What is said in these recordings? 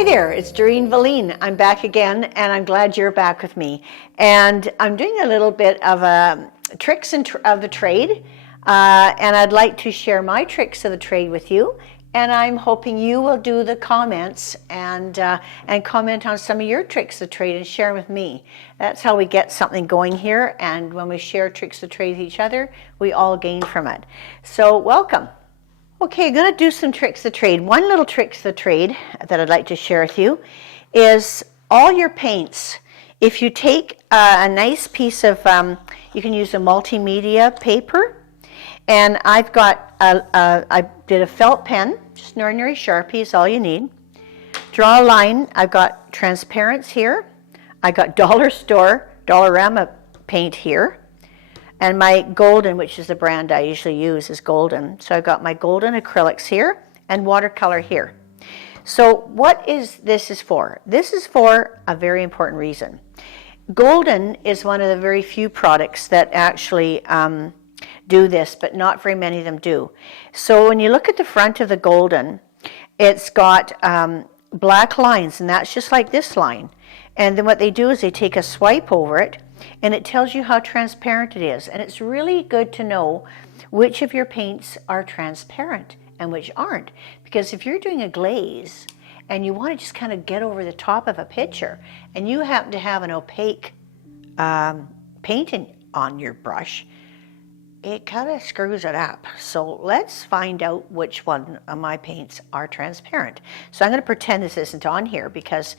Hi there, it's Doreen Velin. I'm back again, and I'm glad you're back with me. And I'm doing a little bit of tricks of the trade, and I'd like to share my tricks of the trade with you. And I'm hoping you will do the comments and comment on some of your tricks of the trade and share with me. That's how we get something going here. And when we share tricks of the trade with each other, we all gain from it. So welcome. Okay, I'm going to do some tricks of trade. One little trick of the trade that I'd like to share with you is all your paints. If you take a nice piece of, you can use a multimedia paper, and I've got, I did a felt pen, just an ordinary Sharpie is all you need. Draw a line. I've got transparents here. I got dollar store, Dollarama paint here. And my golden, which is the brand I usually use, is golden. So I've got my golden acrylics here and watercolor here. So what is this for? This is for a very important reason. Golden is one of the very few products that actually do this, but not very many of them do. So when you look at the front of the golden, it's got black lines, and that's just like this line. And then what they do is they take a swipe over it, and it tells you how transparent it is. And it's really good to know which of your paints are transparent and which aren't. Because if you're doing a glaze and you want to just kind of get over the top of a picture, and you happen to have an opaque paint on your brush, it kind of screws it up. So let's find out which one of my paints are transparent. So I'm going to pretend this isn't on here because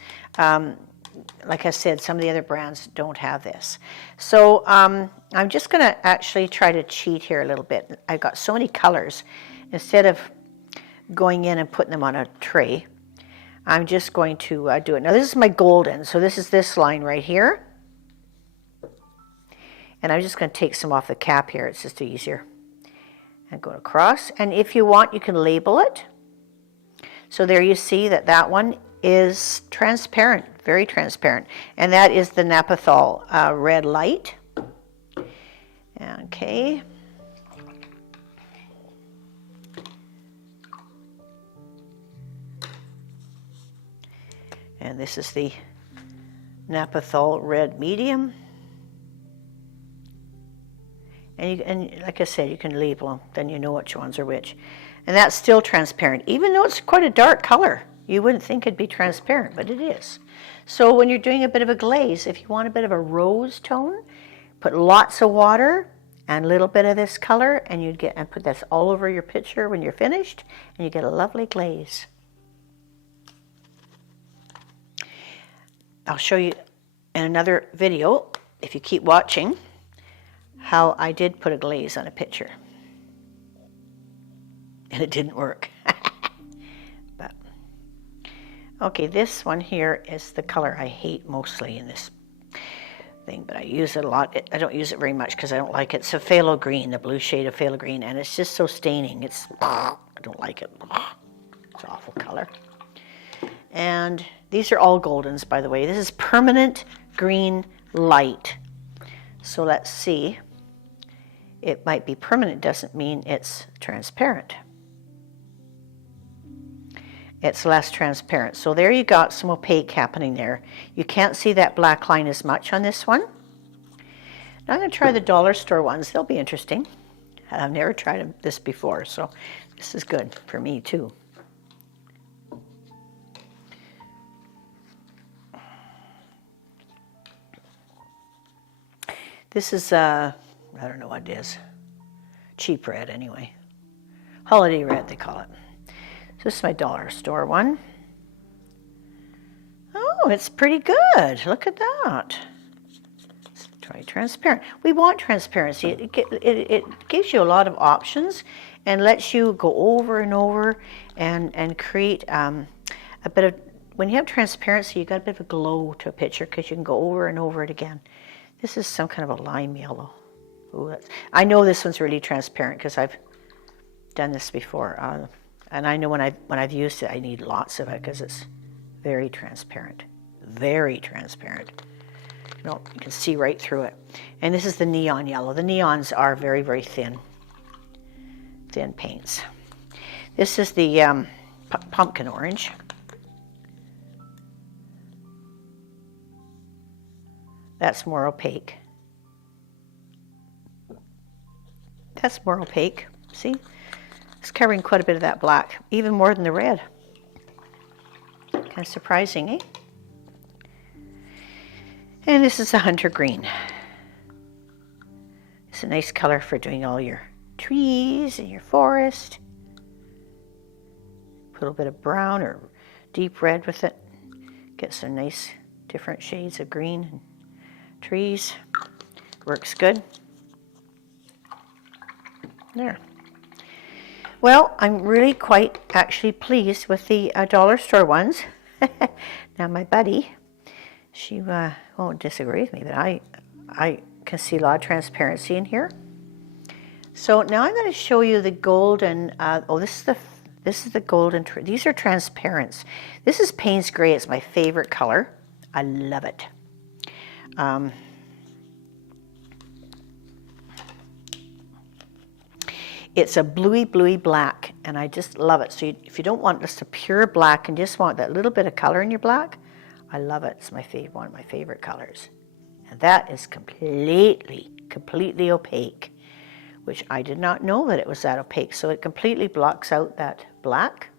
like I said, some of the other brands don't have this. So I'm just going to actually try to cheat here a little bit. I've got so many colors. Instead of going in and putting them on a tray, I'm just going to do it. Now this is my golden, so this is this line right here. And I'm just going to take some off the cap here. It's just easier. And go across. And if you want, you can label it. So there you see that that one is transparent, very transparent. And that is the Naphthol red light. Okay. And this is the Naphthol red medium. And like I said, you can label them, then you know which ones are which. And that's still transparent, even though it's quite a dark color. You wouldn't think it'd be transparent, but it is. So when you're doing a bit of a glaze, if you want a bit of a rose tone, put lots of water and a little bit of this color, and you'd get, and put this all over your picture when you're finished, and you get a lovely glaze. I'll show you in another video, if you keep watching, how I did put a glaze on a picture. And it didn't work. But okay, this one here is the color I hate mostly in this thing, but I use it a lot. I don't use it very much because I don't like it. It's a phthalo green, the blue shade of phthalo green, and it's just so staining. I don't like it. It's an awful color. And these are all goldens, by the way. This is permanent green light. So let's see. It might be permanent, doesn't mean it's transparent. It's less transparent. So there you got some opaque happening there. You can't see that black line as much on this one. Now I'm going to try the dollar store ones. They'll be interesting. I've never tried this before, so this is good for me too. This is, I don't know what it is. Cheap red anyway. Holiday red, they call it. So this is my dollar store one. Oh, it's pretty good. Look at that. Let's try transparent. We want transparency. It gives you a lot of options and lets you go over and over and create a bit of, when you have transparency, you got a bit of a glow to a picture because you can go over and over it again. This is some kind of a lime yellow. Ooh, I know this one's really transparent because I've done this before. And I know when I've used it, I need lots of it because it's very transparent. Very transparent. You can see right through it. And this is the neon yellow. The neons are very, very thin paints. This is the pumpkin orange. That's more opaque. That's more opaque. See? It's covering quite a bit of that black, even more than the red. Kind of surprising, eh? And this is a hunter green. It's a nice color for doing all your trees and your forest. Put a little bit of brown or deep red with it. Get some nice different shades of green and trees. Works good. There. Well, I'm really quite actually pleased with the dollar store ones. Now my buddy, she won't disagree with me, but I can see a lot of transparency in here. So now I'm going to show you the golden. This is the golden. These are transparents. This is Payne's Gray. It's my favorite color. I love it. It's a bluey black, and I just love it. So if you don't want just a pure black and just want that little bit of color in your black, I love it. It's my favorite, one of my favorite colors. And that is completely opaque, which I did not know that it was that opaque. So it completely blocks out that black.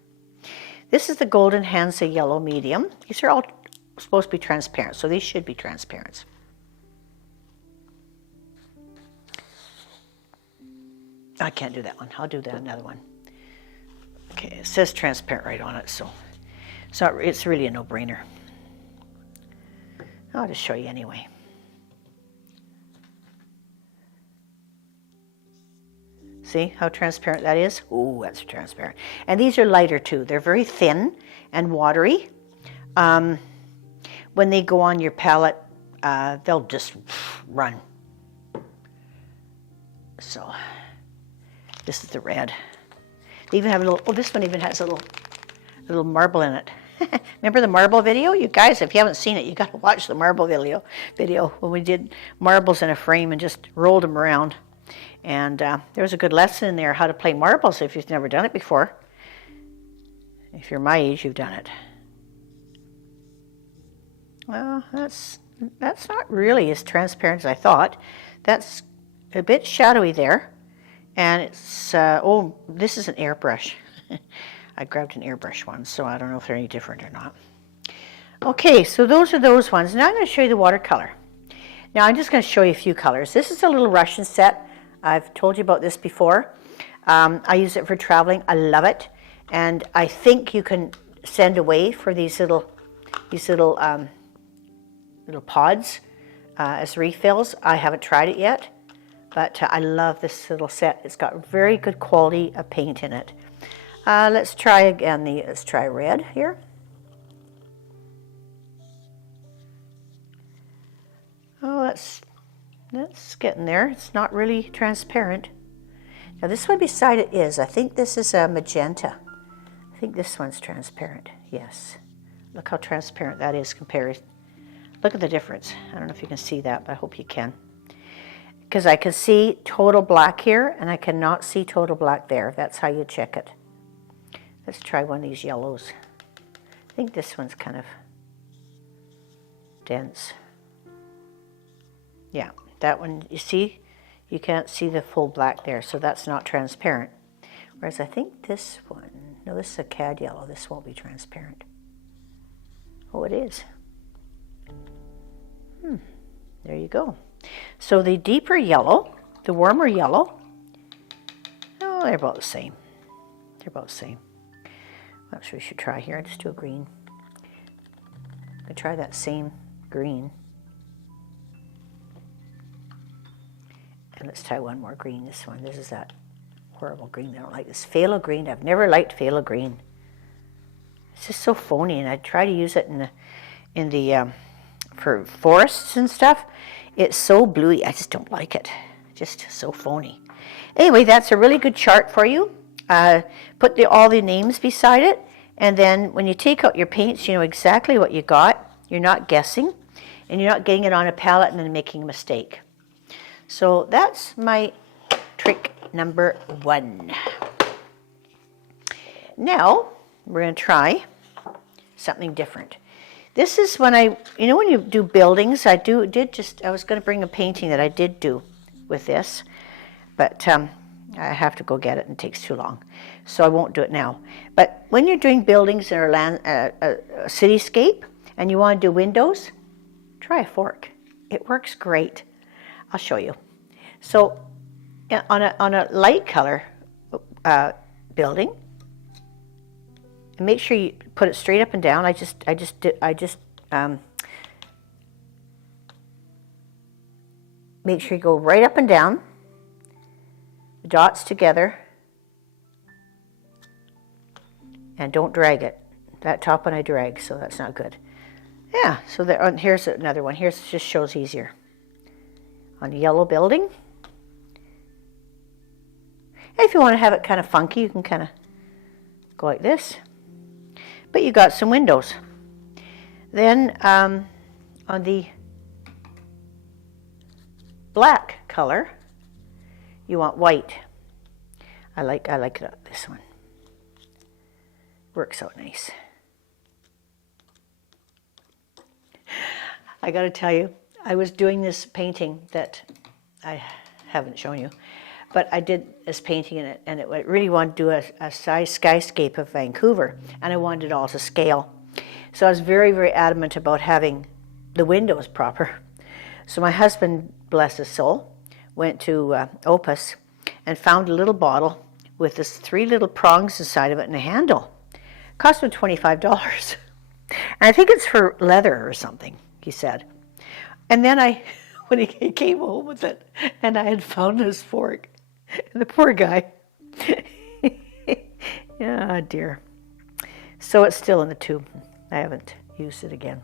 This is the Golden Hansa Yellow Medium. These are all supposed to be transparent, so these should be transparent. I can't do that one. I'll do that another one. Okay, it says transparent right on it, so it's really a no-brainer. I'll just show you anyway. See how transparent that is? Oh, that's transparent. And these are lighter too. They're very thin and watery. When they go on your palette, they'll just run. So this is the red. They even have a little, oh, this one even has a little marble in it. Remember the marble video? You guys, if you haven't seen it, you got to watch the marble video when we did marbles in a frame and just rolled them around. And there was a good lesson in there how to play marbles if you've never done it before. If you're my age, you've done it. Well, that's not really as transparent as I thought. That's a bit shadowy there. And it's, oh, this is an airbrush. I grabbed an airbrush one, so I don't know if they're any different or not. Okay, so those are those ones. Now I'm going to show you the watercolor. Now I'm just going to show you a few colors. This is a little Russian set. I've told you about this before. I use it for traveling. I love it. And I think you can send away for these little pods as refills. I haven't tried it yet. But I love this little set. It's got very good quality of paint in it. Let's try again. Let's try red here. Oh, that's getting there. It's not really transparent. Now this one beside it is. I think this is a magenta. I think this one's transparent. Yes. Look how transparent that is compared. Look at the difference. I don't know if you can see that, but I hope you can. Because I can see total black here, and I cannot see total black there. That's how you check it. Let's try one of these yellows. I think this one's kind of dense. Yeah, that one, you see, you can't see the full black there, so that's not transparent. Whereas I think this one, no, this is a cad yellow. This won't be transparent. Oh, it is. There you go. So the deeper yellow, the warmer yellow, oh, they're about the same. They're about the same. What we should try here? Just do a green. I'm going to try that same green. And let's try one more green, this one. This is that horrible green. I don't like this. Phthalo green. I've never liked phthalo green. It's just so phony, and I try to use it in the for forests and stuff. It's so bluey. I just don't like it. Just so phony. Anyway, that's a really good chart for you. Put all the names beside it, and then when you take out your paints, you know exactly what you got. You're not guessing, and you're not getting it on a palette and then making a mistake. So that's my trick number 1. Now we're going to try something different. This is when when you do buildings, I was going to bring a painting that I did do with this, but I have to go get it and it takes too long, so I won't do it now. But when you're doing buildings or a cityscape and you want to do windows, try a fork. It works great. I'll show you. So on a light color building, and make sure you put it straight up and down. I just make sure you go right up and down, the dots together, and don't drag it. That top one I drag, so that's not good. Yeah, so there, here's another one. Here's just shows easier. On a yellow building. And if you want to have it kind of funky, you can kind of go like this. But you got some windows. Then on the black color, you want white. I like this one. Works out nice. I got to tell you, I was doing this painting that I haven't shown you, but I did this painting in it, and I really wanted to do a skyscape of Vancouver, and I wanted it all to scale. So I was very, very adamant about having the windows proper. So my husband, bless his soul, went to Opus and found a little bottle with this 3 little prongs inside of it and a handle. Cost him $25. And I think it's for leather or something, he said. And then when he came home with it, and I had found this fork, and the poor guy, oh dear. So it's still in the tube. I haven't used it again.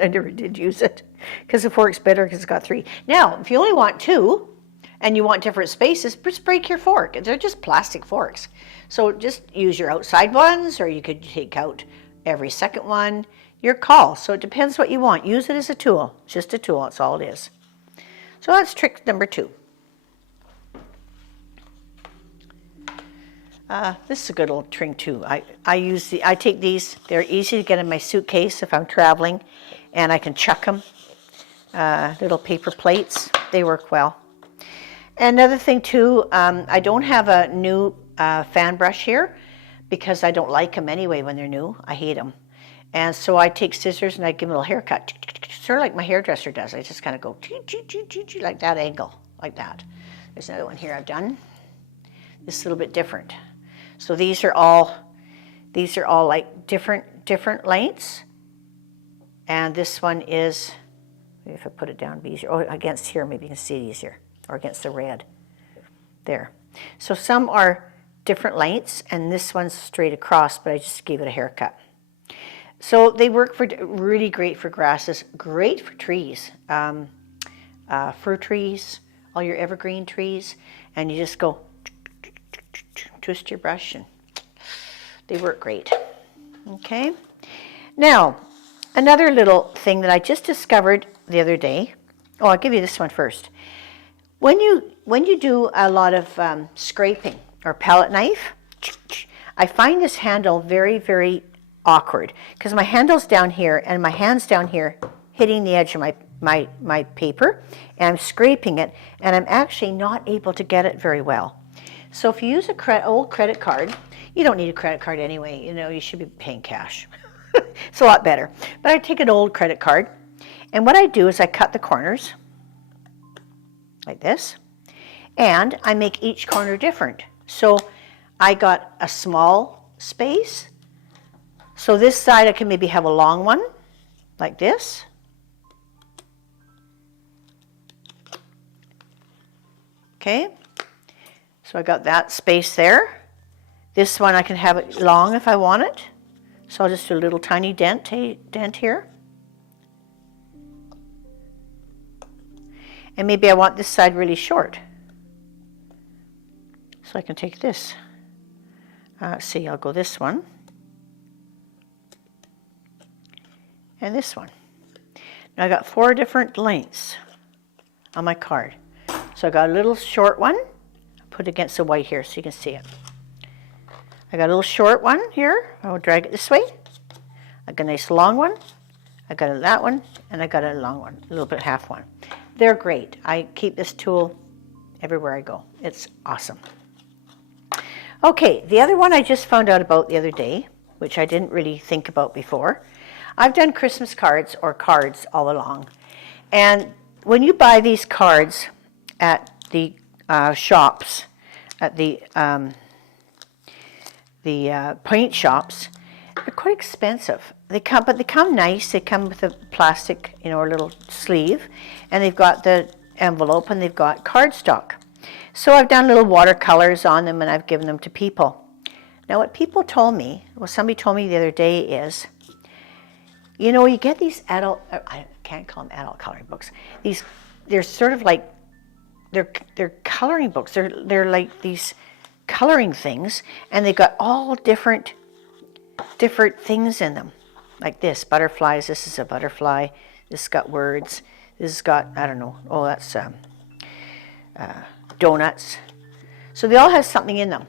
I never did use it, because the fork's better because it's got 3. Now, if you only want 2, and you want different spaces, just break your fork. They're just plastic forks. So just use your outside ones, or you could take out every second one. Your call. So it depends what you want. Use it as a tool. It's just a tool. That's all it is. So that's trick number 2. This is a good old trick too. I take these. They're easy to get in my suitcase if I'm traveling, and I can chuck them. Little paper plates. They work well. Another thing too, I don't have a new fan brush here because I don't like them anyway when they're new. I hate them. And so I take scissors and I give them a little haircut, sort of like my hairdresser does. I just kind of go like that angle, like that. There's another one here I've done. This is a little bit different. So these are all like different lengths. And this one is, maybe if I put it down, it'd be easier. Oh, against here, maybe you can see it easier, or against the red. There. So some are different lengths, and this one's straight across, but I just gave it a haircut. So they work really great for grasses, great for trees, fir trees, all your evergreen trees, and you just go twist your brush, and they work great. Okay. Now, another little thing that I just discovered the other day. Oh, I'll give you this one first. When you do a lot of scraping or palette knife, I find this handle very, very awkward because my handle's down here and my hand's down here hitting the edge of my paper, and I'm scraping it, and I'm actually not able to get it very well. So if you use a old credit card, you don't need a credit card anyway, you should be paying cash. It's a lot better. But I take an old credit card, and what I do is I cut the corners like this, and I make each corner different. So I got a small space. So this side I can maybe have a long one, like this. Okay, so I got that space there. This one I can have it long if I want it. So I'll just do a little tiny dent here. And maybe I want this side really short. So I can take this. See, I'll go this one. And this one. Now I got 4 different lengths on my card. So I got a little short one. Put it against the white here so you can see it. I got a little short one here. I will drag it this way. I got a nice long one. I got that one, and I got a long one, a little bit half one. They're great. I keep this tool everywhere I go. It's awesome. Okay, the other one I just found out about the other day, which I didn't really think about before. I've done Christmas cards or cards all along. And when you buy these cards at the shops, at the paint shops, they're quite expensive. But they come nice. They come with a plastic, a little sleeve, and they've got the envelope, and they've got cardstock. So I've done little watercolors on them, and I've given them to people. Now, what people told me, somebody told me the other day is, you get these adult, I can't call them adult coloring books. They're sort of like, they're coloring books. They're like these coloring things, and they've got all different things in them. Like this, butterflies. This is a butterfly. This has got words. This has got, I don't know. Oh, that's donuts. So they all have something in them.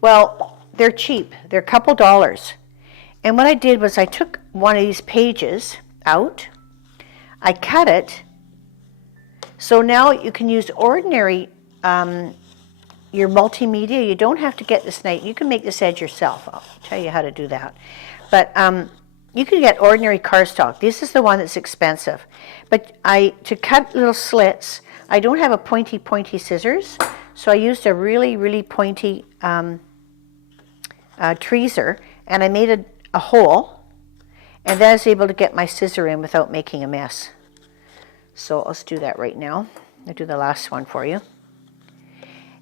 Well, they're cheap. They're a couple dollars. And what I did was I took one of these pages out. I cut it. So now you can use ordinary, your multimedia. You don't have to get this nice. You can make this edge yourself. I'll tell you how to do that. But you can get ordinary cardstock. This is the one that's expensive. But to cut little slits, I don't have a pointy scissors, so I used a really, really pointy tweezer, and I made a hole, and then I was able to get my scissor in without making a mess. So let's do that right now. I'll do the last one for you.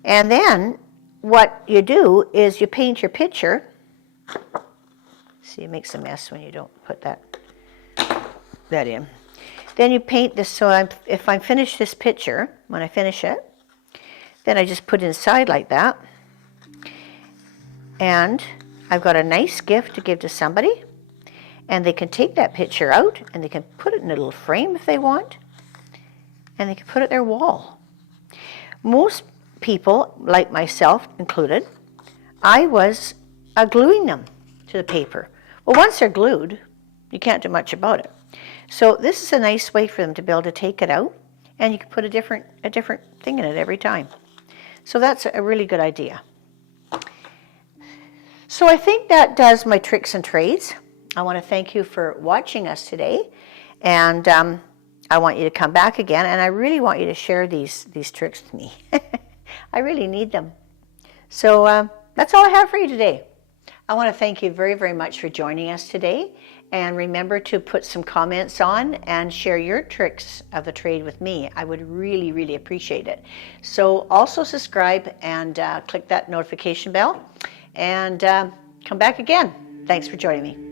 And then what you do is you paint your picture. See, it makes a mess when you don't put that in. Then you paint this, so if I finish this picture, when I finish it, then I just put it inside like that. And I've got a nice gift to give to somebody, and they can take that picture out, and they can put it in a little frame if they want, and they can put it on their wall. Most people, like myself included, I was gluing them to the paper. Well, once they're glued, you can't do much about it. So this is a nice way for them to be able to take it out, and you can put a different thing in it every time. So that's a really good idea. So I think that does my tricks and trades. I want to thank you for watching us today, and I want you to come back again, and I really want you to share these tricks with me. I really need them. So that's all I have for you today. I want to thank you very, very much for joining us today. And remember to put some comments on and share your tricks of the trade with me. I would really, really appreciate it. So also subscribe and click that notification bell. And come back again. Thanks for joining me.